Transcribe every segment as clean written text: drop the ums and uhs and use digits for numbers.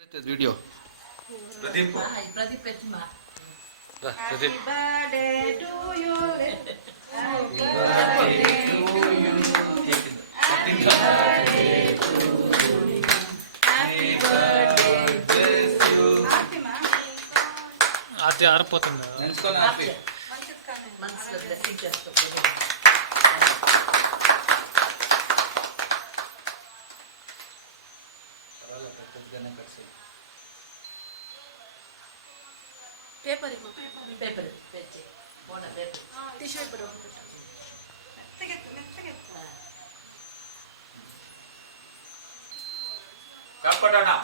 Video Pradeep Pradeep పెట్టిమా Pradeep birthday to you అది ఆరిపోతుంది మనసులో బ్లెస్సింగ్ చేస్తాం. పేపర్ పేపర్ పెట్టి మోన పేపర్ టిష్యూ పేపర్ కాపాడా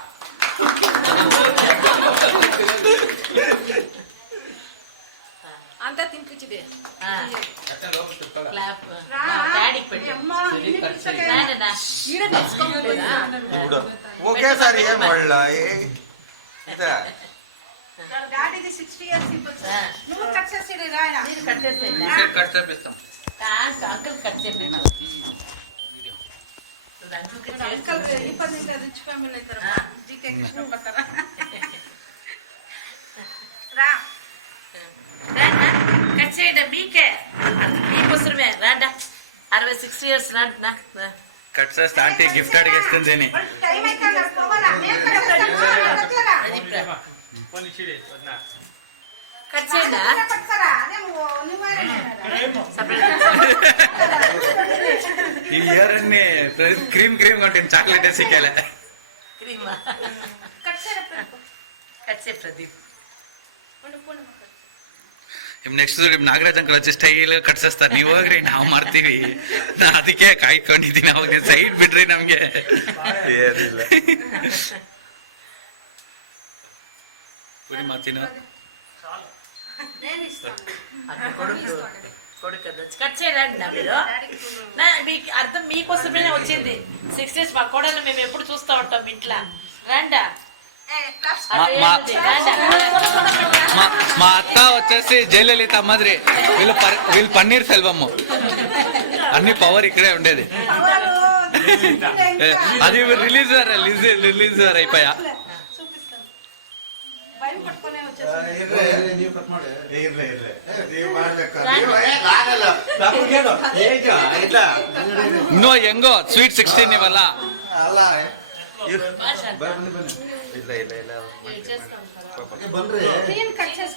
అంతా తినిపించిదే క్లాప్ డాడీకి పెట్టి ఈడ తెచ్చుకోలేదా ఇప్పుడు ఒకేసారి ఏం వాళ్ళ డాడీది 60 ఇయర్స్ నువ్వు కట్ చేసి రాయనా మీరు కట్ చేసేయండి కట్ చేపిస్తాం అంకుల్ కట్ చేపించు అంకల్ ఇప్పటి రిచ్ ఫ్యామిలీ అవుతారా జీకే కృష్ణ పడతారా రా కట్ చేయండి మీకే మీకోసమే రాండా 60 years రాండా కట్ చేస్తే ఆంటీ గిఫ్ట్ అడిగేస్తుంది అని టైం అయితే పోవాలా నేను కట్ కట్ చేయండి పడతారా అదే నువ్వు ఈ ఇయర్ అన్ని క్రీమ్ క్రీమ్ కొంటుంది చాక్లెట్ వేసికేలే క్రీమా కట్ చేయరా కట్ చేయ ప్రదీప్ ನೆಕ್ಸ್ಟ್ ನಾಗರಾಜ್ ಅಂಕಲ್ వచ్చి ಸ್ಟೈಲ್ ಕಟ್ಸಿಸ್ತಾರೆ ನೀವು ಹೋಗ್ರಿ ನಾವು ಮಾಡ್ತೀವಿ ಅದಕ್ಕೆ ಕಾಯ್ಕೊಂಡಿದ್ದೀನಿ ಅವಾಗ ಸೈಡ್ ಬಿಡ್ರಿ ನಮ್ಗೆ ಏನಿಲ್ಲ ಪುರಿ ಮಾತಿನ నేను ఇస్తాను కొడుకు కట్ చేయరండి నా మీరు మీకు అర్థం మీకోసమే వచ్చింది 6 days మా కోడలు మేము ఎప్పుడు చూస్తూ ఉంటాం ఇంట్లో రండా మా అత్త వచ్చేసి జయలలిత మాదిరి వీళ్ళు పన్నీర్ సెల్వమ్మ అన్ని పవర్ ఇక్కడే ఉండేది అది రిలీజ్ అయిపోయా భయం పట్టుకునే వచ్చేసాను ಇನ್ನೂ ಹೆಂಗೋ ಸ್ವೀಟ್ 16 ಇವಲ್ಲ ಇಲ್ಲ ಇಲ್ಲ ಇಲ್ಲ క్రీమ్ కట్ చేసి